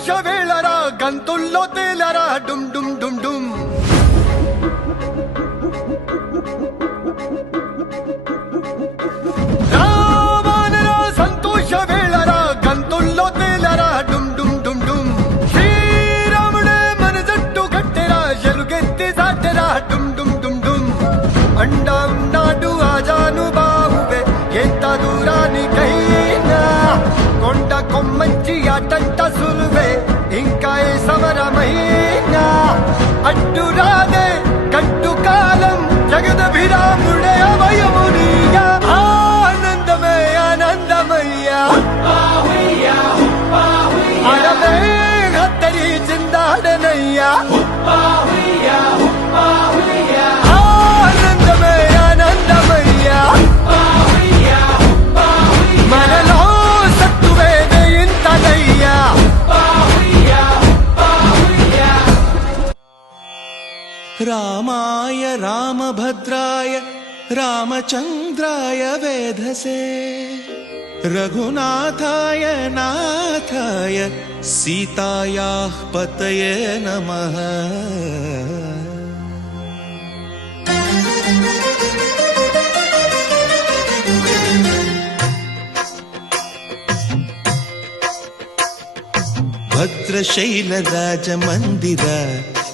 సంతోష వేళరా గంతుల్లో తేలరా డుమ్ డుమ్ డుమ్ డుమ్ రామానరా సంతోష వేళరా గంతుల్లో తేలరా డుమ్ డుమ్ డుమ్ డుమ్ శ్రీరాముడే మన జట్టు కట్టెరా ఎలుగెత్తి సాటెరా డుమ్ డుమ్ డుమ్ డుమ్ అండా ఉన్నాడు ఆజాను బాహువే ఎంత దూరానికైనా కొండ కొమ్మంచి ఆటంట సులువే ఇంకా ఏ సమరమైనా అడ్డు రాదే కట్టు కాలం జగదభిరాముడే అవయమునియా ఆనందమే ఆనందమయ్యా అడవే హత్తరి చిందాడనయ్యా ఆనందమే ఆనందమయ్యా మనలో సత్తువేదే ఇంతదయ్యా రామాయ రామభద్రాయ రామచంద్రాయ వేధసే రఘునాథాయ నాథాయ సీతాయాః పతయే నమః భద్రశైలరాజమందిర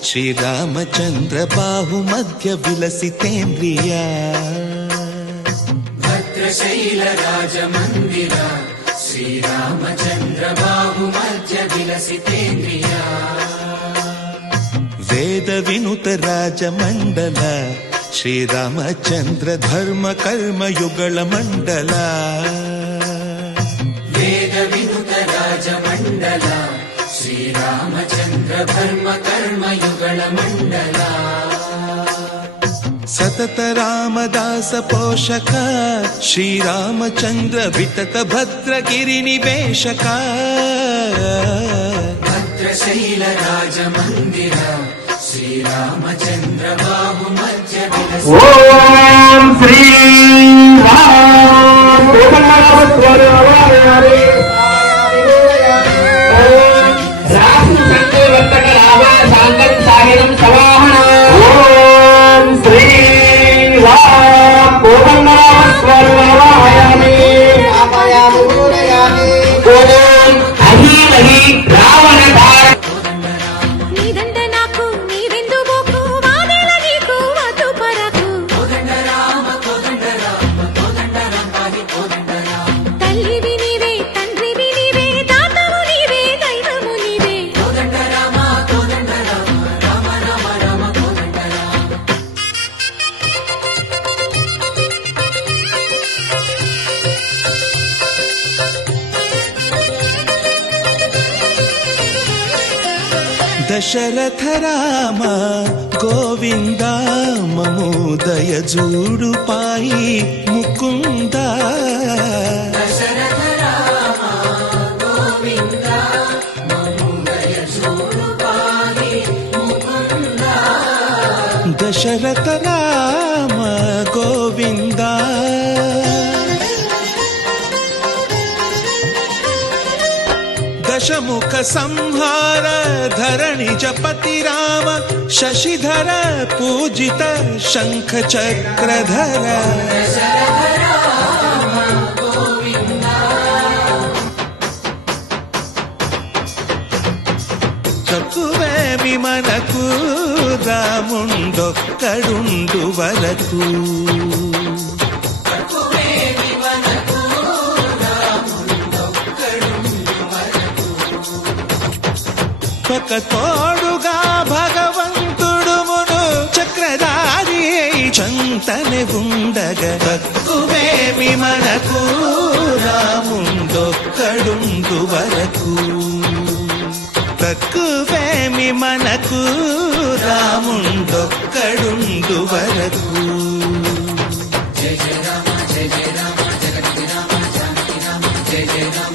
శ్రీరామచంద్ర బాహుమధ్య విలసితేంద్రియా భద్రశైలరాజమందిర శ్రీరామచంద్ర బాహుమధ్య విలసితేంద్రియా వేద వినుత రాజమండల శ్రీరామచంద్ర ధర్మ కర్మ యుగళ మండల వేద వినుత రాజమండల శ్రీరామచంద్ర ధర్మ కర్మ యుగళ మండల సతత రామదాస పోషక శ్రీరామచంద్ర వితత భద్రగిరి నివేశక భద్రశైల రాజమందిర శ్రీరామచంద్ర బాహుమధ్య ఓం శ్రీ రామ దశరథ రామ గోవింద మమోదయ జూడు పాయి ముకుంద దశరథ రామ గోవింద మమోదయ జూడు పాయి ముకుంద దశరథ రామ గోవింద దశముఖ సంహార ధరణి జపతి రామ శశిధర పూజిత శంఖ చక్రధర చక్కువేమి మనకు రాముండొక్కడుండు వరకు ఒక తోడుగా భగవంతుడు మును చక్రధారి చంతనే ఉండగ తక్కువేమి మనకు రాముండొక్కడుండు వరకు తక్కువేమి మనకు రాముండొక్కడుండు వరకు జయ జయ రామ జయ జయ రామ జగతి రామ జానకి రామ జయ జయ రామ